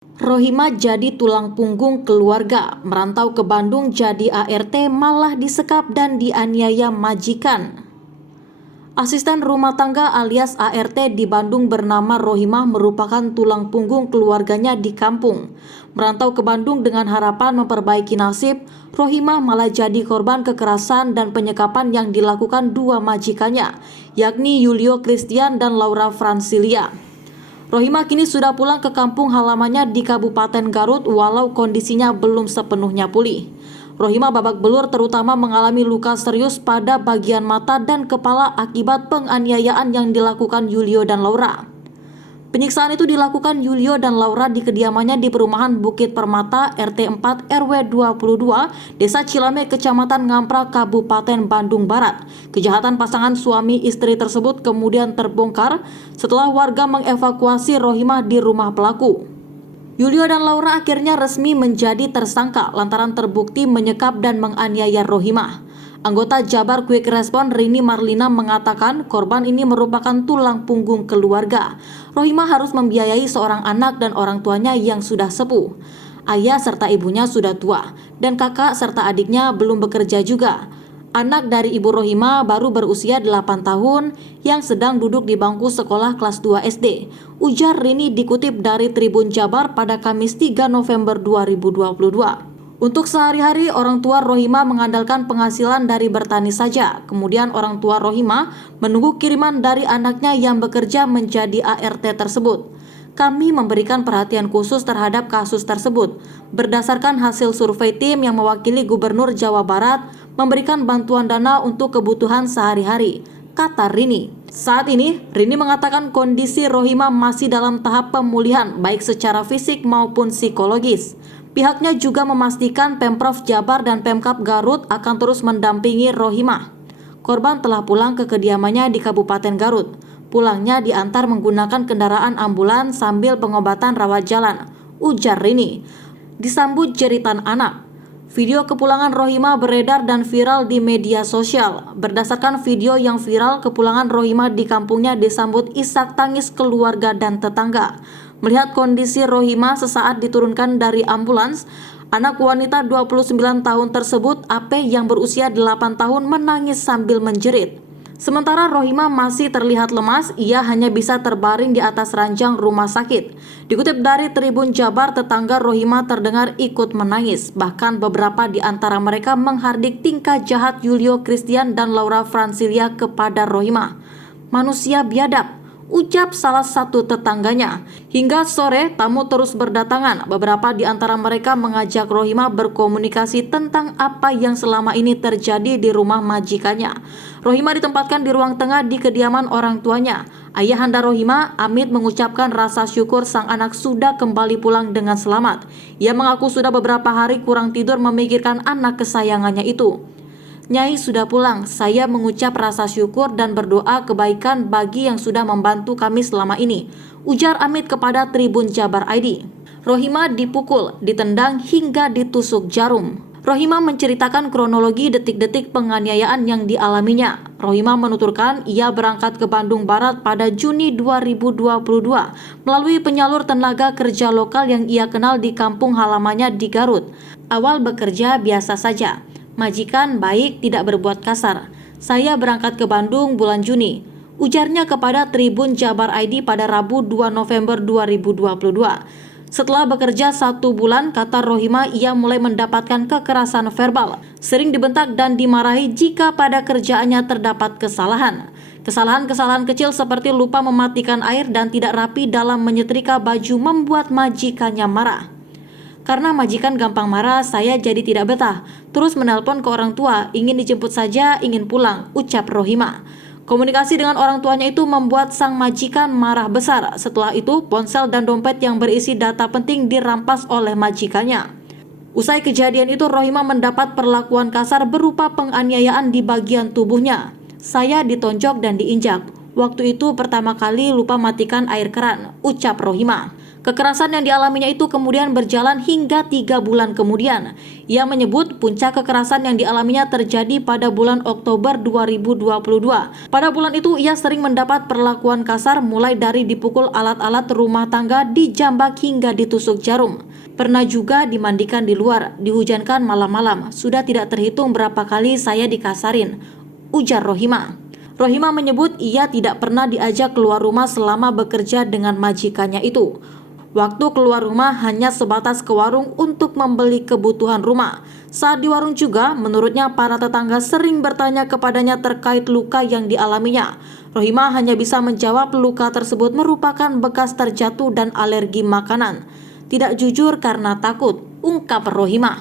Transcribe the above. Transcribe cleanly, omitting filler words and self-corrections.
Rohimah jadi tulang punggung keluarga, merantau ke Bandung jadi ART malah disekap dan dianiaya majikan. Asisten rumah tangga alias ART di Bandung bernama Rohimah merupakan tulang punggung keluarganya di kampung. Merantau ke Bandung dengan harapan memperbaiki nasib, Rohimah malah jadi korban kekerasan dan penyekapan yang dilakukan dua majikannya, yakni Yulio Christian dan Laura Francilia. Rohimah kini sudah pulang ke kampung halamannya di Kabupaten Garut walau kondisinya belum sepenuhnya pulih. Rohimah babak belur terutama mengalami luka serius pada bagian mata dan kepala akibat penganiayaan yang dilakukan Yulio dan Laura. Penyiksaan itu dilakukan Yulio dan Laura di kediamannya di perumahan Bukit Permata RT 4 RW 22 Desa Cilame Kecamatan Ngampra Kabupaten Bandung Barat. Kejahatan pasangan suami istri tersebut kemudian terbongkar setelah warga mengevakuasi Rohimah di rumah pelaku. Yulio dan Laura akhirnya resmi menjadi tersangka lantaran terbukti menyekap dan menganiaya Rohimah. Anggota Jabar Quick Response Rini Marlina mengatakan korban ini merupakan tulang punggung keluarga. Rohimah harus membiayai seorang anak dan orang tuanya yang sudah sepuh. Ayah serta ibunya sudah tua dan kakak serta adiknya belum bekerja juga. Anak dari ibu Rohimah baru berusia 8 tahun yang sedang duduk di bangku sekolah kelas 2 SD. Ujar Rini dikutip dari Tribun Jabar pada Kamis 3 November 2022. Untuk sehari-hari, orang tua Rohimah mengandalkan penghasilan dari bertani saja. Kemudian orang tua Rohimah menunggu kiriman dari anaknya yang bekerja menjadi ART tersebut. Kami memberikan perhatian khusus terhadap kasus tersebut. Berdasarkan hasil survei tim yang mewakili Gubernur Jawa Barat, memberikan bantuan dana untuk kebutuhan sehari-hari, kata Rini. Saat ini, Rini mengatakan kondisi Rohimah masih dalam tahap pemulihan baik secara fisik maupun psikologis. Pihaknya juga memastikan Pemprov Jabar dan Pemkab Garut akan terus mendampingi Rohimah. Korban telah pulang ke kediamannya di Kabupaten Garut. Pulangnya diantar menggunakan kendaraan ambulans sambil pengobatan rawat jalan, ujar Rini. Disambut jeritan anak. Video kepulangan Rohimah beredar dan viral di media sosial. Berdasarkan video yang viral, kepulangan Rohimah di kampungnya disambut isak tangis keluarga dan tetangga. Melihat kondisi Rohimah sesaat diturunkan dari ambulans, anak wanita 29 tahun tersebut, AP yang berusia 8 tahun menangis sambil menjerit. Sementara Rohimah masih terlihat lemas, ia hanya bisa terbaring di atas ranjang rumah sakit. Dikutip dari Tribun Jabar, tetangga Rohimah terdengar ikut menangis. Bahkan beberapa di antara mereka menghardik tingkah jahat Yulio Christian dan Laura Francilia kepada Rohimah. Manusia biadab, ucap salah satu tetangganya. Hingga sore, tamu terus berdatangan. Beberapa di antara mereka mengajak Rohimah berkomunikasi tentang apa yang selama ini terjadi di rumah majikannya. Rohimah ditempatkan di ruang tengah di kediaman orang tuanya. Ayahanda Rohimah, Amit, mengucapkan rasa syukur sang anak sudah kembali pulang dengan selamat. Ia mengaku sudah beberapa hari kurang tidur memikirkan anak kesayangannya itu. Nyai sudah pulang, saya mengucap rasa syukur dan berdoa kebaikan bagi yang sudah membantu kami selama ini, ujar Amit kepada Tribun Jabar ID. Rohimah dipukul, ditendang hingga ditusuk jarum. Rohimah menceritakan kronologi detik-detik penganiayaan yang dialaminya. Rohimah menuturkan ia berangkat ke Bandung Barat pada Juni 2022 melalui penyalur tenaga kerja lokal yang ia kenal di kampung halamannya di Garut. Awal bekerja biasa saja. Majikan baik, tidak berbuat kasar. Saya berangkat ke Bandung bulan Juni, ujarnya kepada Tribun Jabar ID pada Rabu 2 November 2022. Setelah bekerja 1 bulan, kata Rohimah, ia mulai mendapatkan kekerasan verbal. Sering dibentak dan dimarahi jika pada kerjaannya terdapat kesalahan. Kesalahan-kesalahan kecil seperti lupa mematikan air dan tidak rapi dalam menyetrika baju membuat majikannya marah. Karena majikan gampang marah, saya jadi tidak betah. Terus menelpon ke orang tua, ingin dijemput saja, ingin pulang, ucap Rohimah. Komunikasi dengan orang tuanya itu membuat sang majikan marah besar. Setelah itu, ponsel dan dompet yang berisi data penting dirampas oleh majikannya. Usai kejadian itu, Rohimah mendapat perlakuan kasar berupa penganiayaan di bagian tubuhnya. Saya ditonjok dan diinjak. Waktu itu pertama kali lupa matikan air keran, ucap Rohimah. Kekerasan yang dialaminya itu kemudian berjalan hingga 3 bulan kemudian. Ia menyebut puncak kekerasan yang dialaminya terjadi pada bulan Oktober 2022. Pada bulan itu ia sering mendapat perlakuan kasar mulai dari dipukul alat-alat rumah tangga, dijambak hingga ditusuk jarum. Pernah juga dimandikan di luar, dihujankan malam-malam. Sudah tidak terhitung berapa kali saya dikasarin, ujar Rohimah. Rohimah menyebut ia tidak pernah diajak keluar rumah selama bekerja dengan majikannya itu. Waktu keluar rumah hanya sebatas ke warung untuk membeli kebutuhan rumah. Saat di warung juga, menurutnya para tetangga sering bertanya kepadanya terkait luka yang dialaminya. Rohimah hanya bisa menjawab luka tersebut merupakan bekas terjatuh dan alergi makanan. Tidak jujur karena takut, ungkap Rohimah.